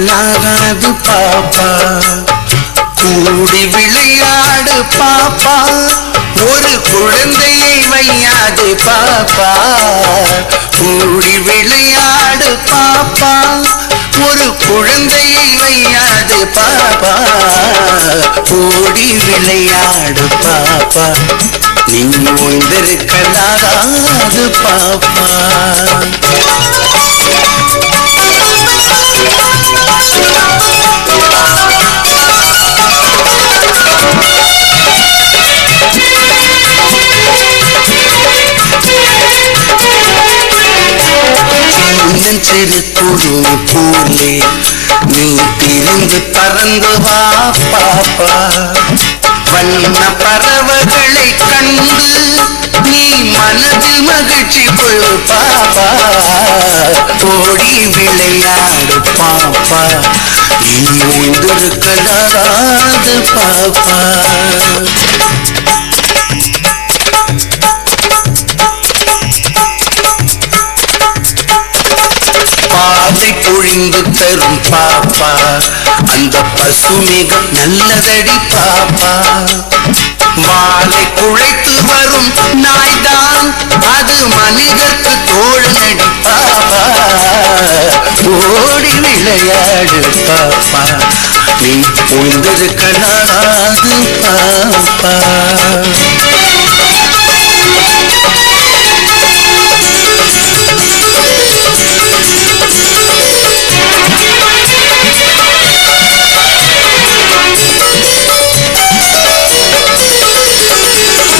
உய்ந்திருக்கலாகாது பாப்பா. கூடி விளையாடு பாப்பா, ஒரு குழந்தையை வையாது பாப்பா. கூடி விளையாடு பாப்பா, ஒரு குழந்தையை வையாது பாப்பா. கூடி விளையாடு பாப்பா, நீ உய்ந்திருக்கலாகாது பாப்பா. சிறு குருவி போலே நீ திரிந்து பறந்து வா பாப்பா. வண்ண பறவைகளை கண்டு நீ மனதில் மகிழ்ச்சி கொள்ளு பாப்பா. ஓடி விளையாடு பாப்பா, நீ உய்ந்திருக்கலாகாது பாப்பா. பாலை பொழிந்து தரும் பாப்பா, அந்த பசுமிகம் நல்லதடி பாப்பா. வாலை குழைத்து வரும் நாய்தான், அது மனிதர்க்கு தோழனடி பாப்பா. ஓடி விளையாடு பாப்பா, நீ உய்ந்திருக்கலாகாது பாப்பா.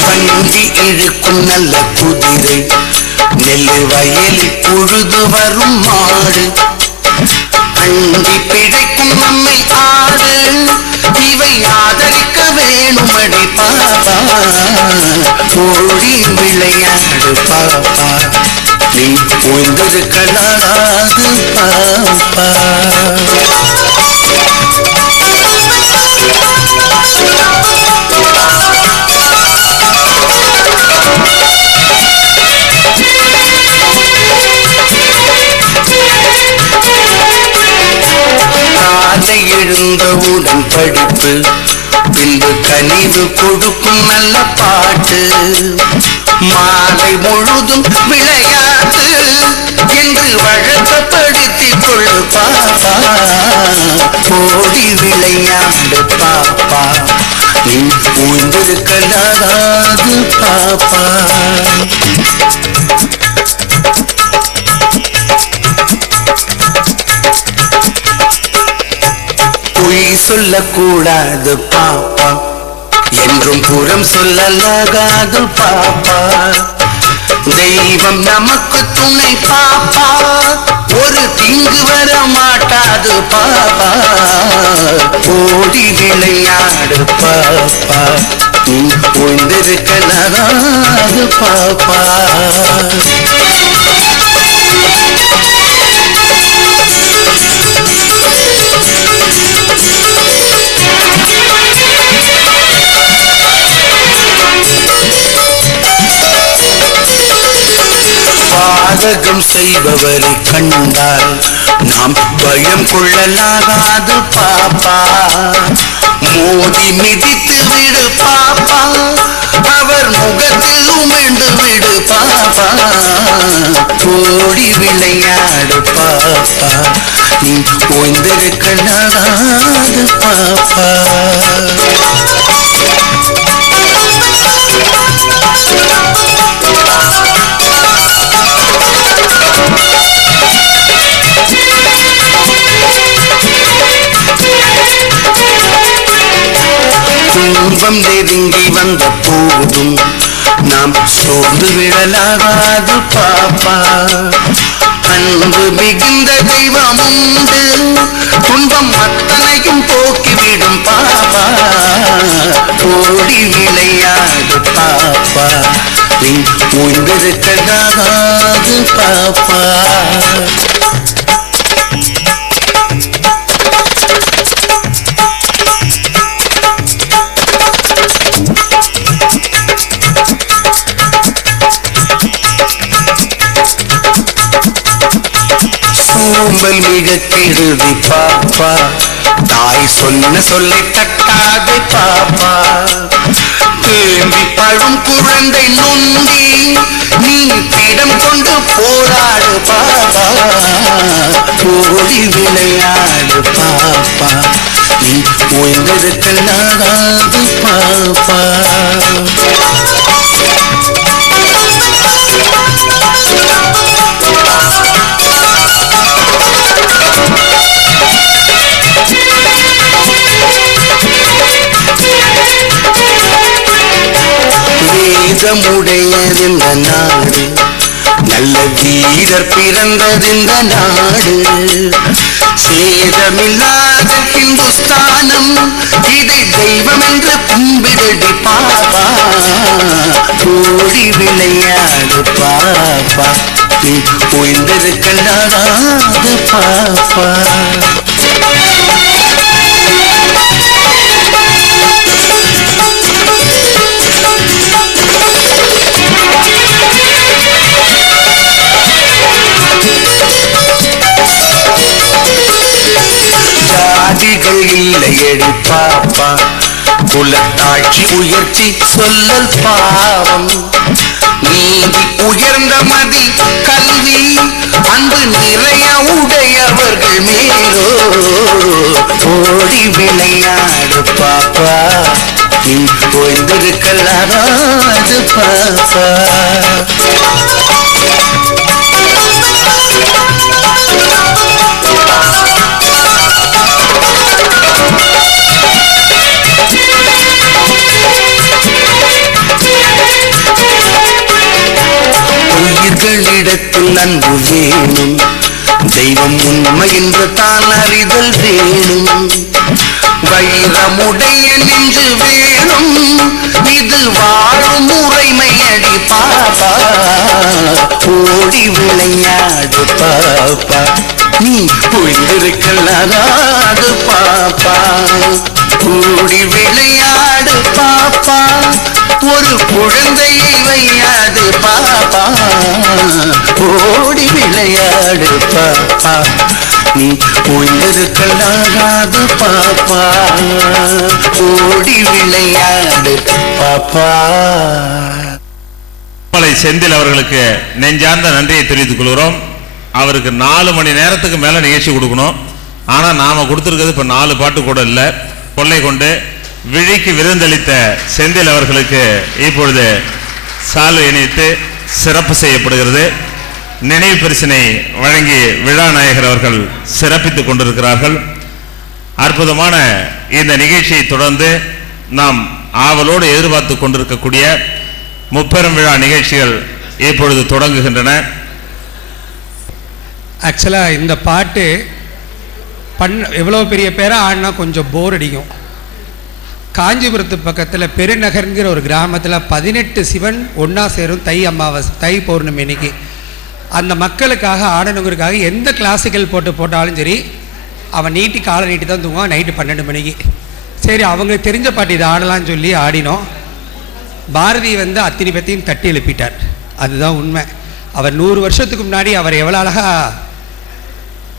வண்டி இழுக்கும் நல்ல குதிரை, நெல்லு வயலில் உழுது வரும் மாடு. அண்டி பிழைக்கும் நம்மை ஆடு, இவை ஆதரிக்க வேணுமடி பாப்பா. ஓடி விளையாடு பாப்பா, நீ உய்ந்திருக்கலாகாது பாப்பா. எழுந்தவுடன் படிப்பு, பின்பு கனிவு கொடுக்கும் நல்ல பாட்டு. மாலை முழுதும் விளையாட்டு என்று வழக்கப்படுத்திக் கொள்ளு பாப்பா. ஓடி விளையாடு பாப்பா, நீ உய்ந்திருக்கலாகாது பாப்பா. பொய் சொல்லக்கூடாது பாப்பா, என்றும் புறம் சொல்லலாகாது பாப்பா. தெய்வம் நமக்கு துணை பாப்பா, ஒரு தீங்கு வர மாட்டாது பாப்பா. ஓடி விளையாடு பாப்பா, நீ உய்ந்திருக்கலாகாது பாப்பா. பாதகம் செய்பவரை கண்டால் நாம் பயம் கொள்ளலாகாது பாப்பா. மோதி மிதித்து விடு பாப்பா, அவர் முகத்தில் உமிழ்ந்து விடு பாப்பா. ஓடி விளையாடு பாப்பா, நீ ஓய்ந்திருக்கலாகாது பாப்பா. துன்பம் நெருங்கி வந்த போதும் நாம் சோர்ந்து விடலாகாது பாப்பா. அன்பு மிகுந்த தெய்வம் உண்டு, துன்பம் அத்தனையும் போக்கிவிடும் பாப்பா. ஓடி விளையாடு பாப்பா, நீ ஓய்ந்திருக்கலாகாது பாப்பா. சோம்பல் மிக கெடுதி பாப்பா, தாய் சொன்ன சொல்லை தட்டாதே பாப்பா. தேம்பி பழும் குழந்தை நொண்டி நீ பீடம் கொண்டு போராடு பாப்பா, ஓடி விளையாடு பாப்பா, நீ ஓய்ந்திருக்கலாகாது பாப்பா. வேதமுடையதிந்த நாடு, நல்ல வீரர் பிறந்ததிந்த நாடு, சேதமில்லாத ஹிந்துஸ்தானம், இதை தெய்வம் என்று கும்பிடடி பாப்பா, ஓடி விளையாடு பாப்பா, நீ ஓய்ந்திருக்கலாகாது பாப்பா. ஜாதிகள் இல்லையடி பாப்பா, குலத்தாட்சி உயர்ச்சி சொல்லல் பாவம், நீதி உயர்ந்த மதி கல்வி அன்பு நிறைய உடையவர்கள் மேலோ, ஓடி விளையாடு பாப்பா, நீ ஓய்ந்திருக்கலாகாது பாப்பா. உயிர்களிடத்தில் அன்பு வேணும், தெய்வம் உண்மை என்று தான் அறிதல் வேணும், வைரமுடைய நெஞ்சு வேணும், இது வாழும் முறைமையடி பாப்பா, ஓடி விளையாடு பாப்பா, நீ ஓய்ந்திருக்கலாகாது பாப்பா, ஓடி விளையாடு பாப்பா, ஒரு குழந்தையை வையாது பாப்பா, ஓடி விளையாடு பாப்பா, நீ ஓய்ந்திருக்கலாகாது பாப்பா, ஓடி விளையாடு பாப்பா. செந்தில் அவர்களுக்கு நெஞ்சார்ந்த நன்றியை தெரிவித்துக் கொள்கிறோம். அவருக்கு 4 மணி நேரத்துக்கு மேல நிகழ்ச்சி கொடுக்கணும். ஆனா நாம கொடுத்திருக்கிறது இப்ப 4 பாட்டு கூட இல்லை. கொள்ளை கொண்டு விழிக்கு விருந்தளித்த செந்தில் அவர்களுக்கு இப்பொழுது சால்வை இணைத்து சிறப்பு செய்யப்படுகிறது. நினைவு பரிசினை வழங்கி விழா நாயகர் அவர்கள் சிறப்பித்துக் கொண்டிருக்கிறார்கள். அற்புதமான இந்த நிகழ்ச்சியை தொடர்ந்து நாம் ஆவலோடு எதிர்பார்த்து கொண்டிருக்கக்கூடிய முப்பெரும் விழா நிகழ்ச்சிகள் இப்பொழுது தொடங்குகின்றன. ஆக்சுவலாக இந்த பாட்டு எவ்வளோ பெரிய பேராக ஆடினா கொஞ்சம் போர் அடிக்கும். காஞ்சிபுரத்து பக்கத்தில் பெருநகர்ங்கிற ஒரு கிராமத்தில் 18 சிவன் ஒன்றா சேரும் தை அமாவாசை, தை பௌர்ணமி அன்னைக்கு அந்த மக்களுக்காக ஆடணுங்கிறதுக்காக எந்த கிளாசிக்கல் போட்டாலும் சரி அவன் காலை நீட்டி தான் தூங்குவான். நைட்டு 12 மணிக்கு. சரி, அவங்களுக்கு தெரிஞ்ச பாட்டு இதை ஆடலான்னு சொல்லி ஆடினோம். பாரதி அத்தனை பற்றியும் தட்டி எழுப்பிட்டார். அதுதான் உண்மை. அவர் 100 வருஷத்துக்கு முன்னாடி அவர் எவ்வளோ அழகாக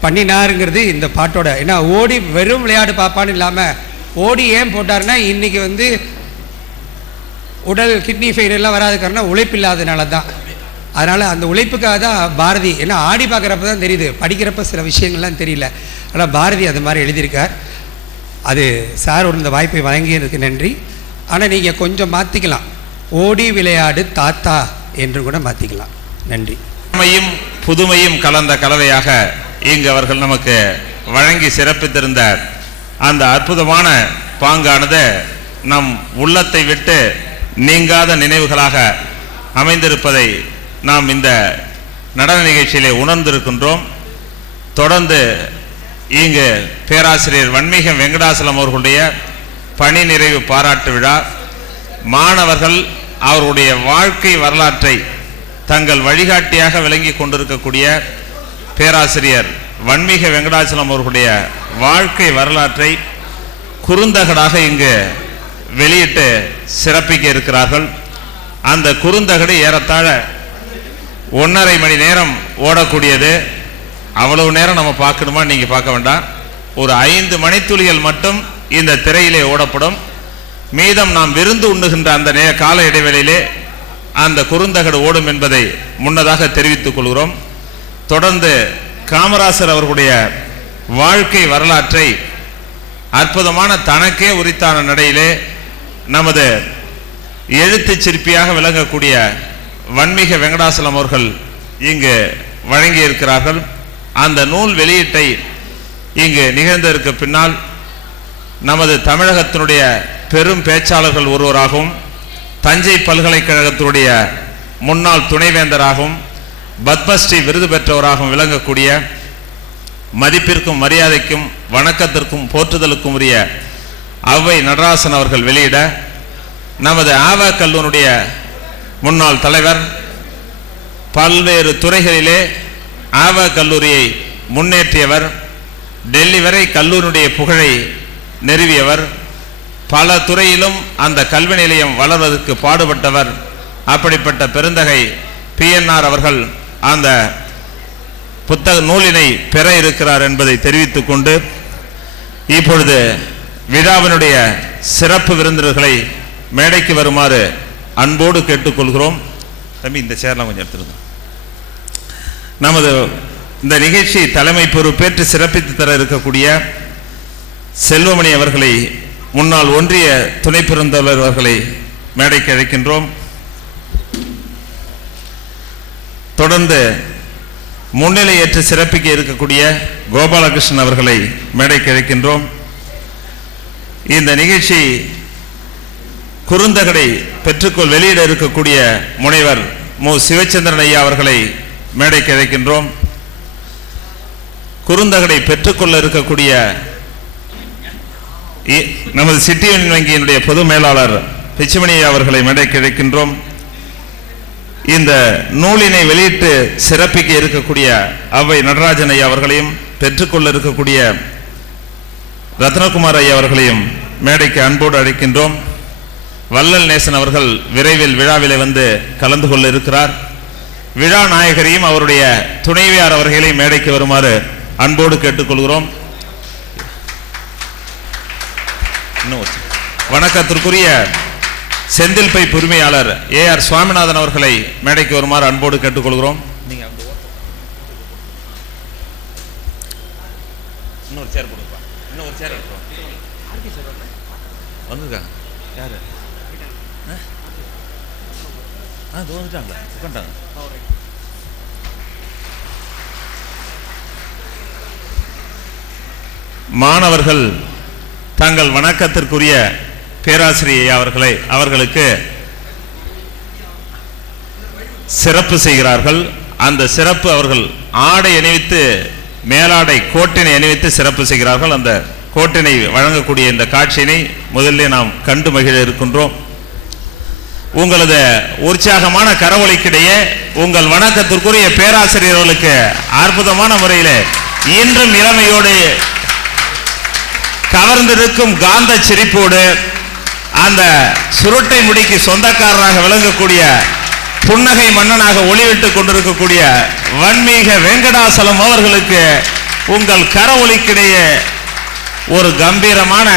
பண்ணினாருங்கிறது இந்த பாட்டோட. ஏன்னா ஓடி வெறும் விளையாடு பாப்பான்னு இல்லாமல் ஓடி ஏன் போட்டாருன்னா இன்றைக்கி உடல் கிட்னி ஃபெயிலியர்லாம் வராது காரணம் உழைப்பு இல்லாதனால தான். அதனால் அந்த உழைப்புக்காக தான் பாரதி. ஏன்னா ஆடி பார்க்குறப்ப தான் தெரியுது, படிக்கிறப்ப சில விஷயங்கள்லாம் தெரியல. ஆனால் பாரதி அது மாதிரி எழுதியிருக்கார். அது சார் ஒரு இந்த வாய்ப்பை வழங்கியதுக்கு நன்றி. ஆனால் நீங்கள் கொஞ்சம் மாற்றிக்கலாம், ஓடி விளையாடு தாத்தா என்று கூட மாற்றிக்கலாம். நன்றி. புதுமையும் கலந்த கலவையாக இங்கு அவர்கள் நமக்கு வழங்கி சிறப்பித்திருந்த அந்த அற்புதமான பாங்கானது நம் உள்ளத்தை விட்டு நீங்காத நினைவுகளாக அமைந்திருப்பதை நாம் இந்த நடன நிகழ்ச்சியிலே உணர்ந்திருக்கின்றோம். தொடர்ந்து இங்கு பேராசிரியர் வன்மீகம் வெங்கடாசலம் அவர்களுடைய பணி நிறைவு பாராட்டு விழா, மாணவர்கள் அவருடைய வாழ்க்கை வரலாற்றை தங்கள் வழிகாட்டியாக விளங்கி கொண்டிருக்கக்கூடிய பேராசிரியர் வன்மீக வெங்கடாசலம் அவர்களுடைய வாழ்க்கை வரலாற்றை குறுந்தகடாக இங்கு வெளியிட்டு சிறப்பிக்க இருக்கிறார்கள். அந்த குறுந்தகடு ஏறத்தாழ 1.5 மணி நேரம் ஓடக்கூடியது. அவ்வளவு நேரம் நம்ம பார்க்கணுமா? நீங்க பார்க்க வேண்டாம். ஒரு 5 மணித்துளிகள் மட்டும் இந்த திரையிலே ஓடப்படும். மீதம் நாம் விருந்து உண்ணுகின்ற அந்த கால இடைவெளியிலே அந்த குறுந்தகடு ஓடும் என்பதை முன்னதாக தெரிவித்துக் கொள்கிறோம். தொடர்ந்து காமராசர் அவர்களுடைய வாழ்க்கை வரலாற்றை அற்புதமான தனக்கே உரித்தான நடையிலே நமது எழுத்து சிற்பியாக விளங்கக்கூடிய வன்மிக வெங்கடாசலம் அவர்கள் இங்கு வழங்கி இருக்கிறார்கள். அந்த நூல் வெளியீட்டை இங்கு நிகழ்ந்ததற்கு பின்னால் நமது தமிழகத்தினுடைய பெரும் பேச்சாளர்கள் ஒருவராகவும் தஞ்சை பல்கலைக்கழகத்தினுடைய முன்னாள் துணைவேந்தராகவும் பத்மஸ்ரீ விருது பெற்றவராகவும் விளங்கக்கூடிய மதிப்பிற்கும் மரியாதைக்கும் வணக்கத்திற்கும் போற்றுதலுக்கும் உரிய ஔவை நடராசன் அவர்கள் வெளியிட நமது ஆவா கல்லூனுடைய முன்னாள் தலைவர், பல்வேறு துறைகளிலே ஆவா கல்லூரியை முன்னேற்றியவர், டெல்லி வரை கல்லூரியுடைய புகழை நிறுவியவர், பல துறையிலும் அந்த கல்வி நிலையம் வளர்வதற்கு பாடுபட்டவர். அப்படிப்பட்ட பெருந்தகை PNR அவர்கள் அந்த புத்தக நூலினை பெற இருக்கிறார் என்பதை தெரிவித்துக் கொண்டு இப்பொழுது விழாவினுடைய சிறப்பு விருந்தினர்களை மேடைக்கு வருமாறு அன்போடு கேட்டுக்கொள்கிறோம். தம்பி, இந்த சேர்லாம் கொஞ்சம் எடுத்துருங்க. நமது இந்த நிகழ்ச்சி தலைமை பொறுப்பேற்று சிறப்பித்து தர இருக்கக்கூடிய செல்வமணி அவர்களை, முன்னாள் ஒன்றிய துணை பெருந்தலைவர் அவர்களை மேடைக்கு அழைக்கின்றோம். தொடர்ந்து முன்னிலை ஏற்று சிறப்பிக்க இருக்கக்கூடிய கோபாலகிருஷ்ணன் அவர்களை மேடைக்கு அழைக்கின்றோம். இந்த நிகழ்ச்சி குறுந்தகடை பெற்றுக்கொள் வெளியிட இருக்கக்கூடிய முனைவர் மு. சிவச்சந்திரன் ஐயா அவர்களை மேடைக்கு அழைக்கின்றோம். குறுந்தகடை பெற்றுக்கொள்ள இருக்கக்கூடிய நமது சிட்டி யூனியன் வங்கியினுடைய பொது மேலாளர் பிச்சுமணி அவர்களை மேடைக்கு அழைக்கின்றோம். இந்த நூலினை வெளியிட்டு சிறப்பிக்க இருக்கக்கூடிய ஔவை நடராஜன் ஐயா அவர்களையும் பெற்றுக்கொள்ள இருக்கக்கூடிய ரத்னகுமார் ஐயா அவர்களையும் மேடைக்கு அன்போடு அழைக்கின்றோம். வள்ளல் நேசன் அவர்கள் விரைவில் விழாவிலே வந்து கலந்து கொள்ள இருக்கிறார். விழா நாயகரையும் அவருடைய துணைவியார் அவர்களை மேடைக்கு வருமாறு அன்போடு கேட்டுக்கொள்கிறோம். வணக்கத்திற்குரிய செந்தில்பை உரிமையாளர் AR சுவாமிநாதன் அவர்களை மேடைக்கு வருமாறு அன்போடு கேட்டுக்கொள்கிறோம். இன்னொரு சேர் கொடுப்பா, இன்னொரு சேர் வந்துருக்காங்க. யாரு வந்துட்டாங்களா? உட்காண்டாங்க. மாணவர்கள் தங்கள் வணக்கத்திற்குரிய பேராசிரியர் அவர்களுக்கு சிறப்பு செய்கிறார்கள். அந்த சிறப்பு அவர்கள் ஆடை அணிவித்து, மேலாடை கோட்டினை அணிவித்து சிறப்பு செய்கிறார்கள். அந்த கோட்டினை வழங்கக்கூடிய இந்த காட்சியினை முதலில் நாம் கண்டு மகிழ இருக்கின்றோம். உங்களது உற்சாகமான கரவொலிக்கிடையே உங்கள் வணக்கத்திற்குரிய பேராசிரியர்களுக்கு அற்புதமான முறையில் இன்றும் இளமையோடு கவர்ந்திருக்கும் காந்த சிரிப்போடு அந்த சுருட்டை முடிக்கு சொந்தக்காரராக விளங்கக்கூடிய புன்னகை மன்னனாக ஒளிவிட்டுக் கொண்டிருக்கக்கூடிய வன்மீக வெங்கடாசலம் அவர்களுக்கு உங்கள் கரவொலிக்கிடையே ஒரு கம்பீரமான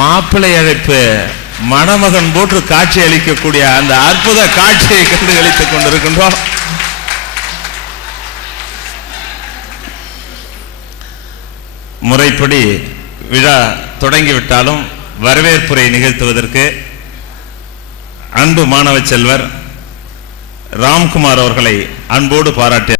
மாப்பிள்ளை அழைப்பு மணமகன் போன்று காட்சி அளிக்கக்கூடிய அந்த அற்புத காட்சியை கண்டு அளித்துக் கொண்டிருக்கின்றோம். முறைப்படி விழா தொடங்கிவிட்டாலும் வரவேற்புரை நிகழ்த்துவதற்கு அன்பு மாணவ செல்வர் ராம்குமார் அவர்களை அன்போடு பாராட்டி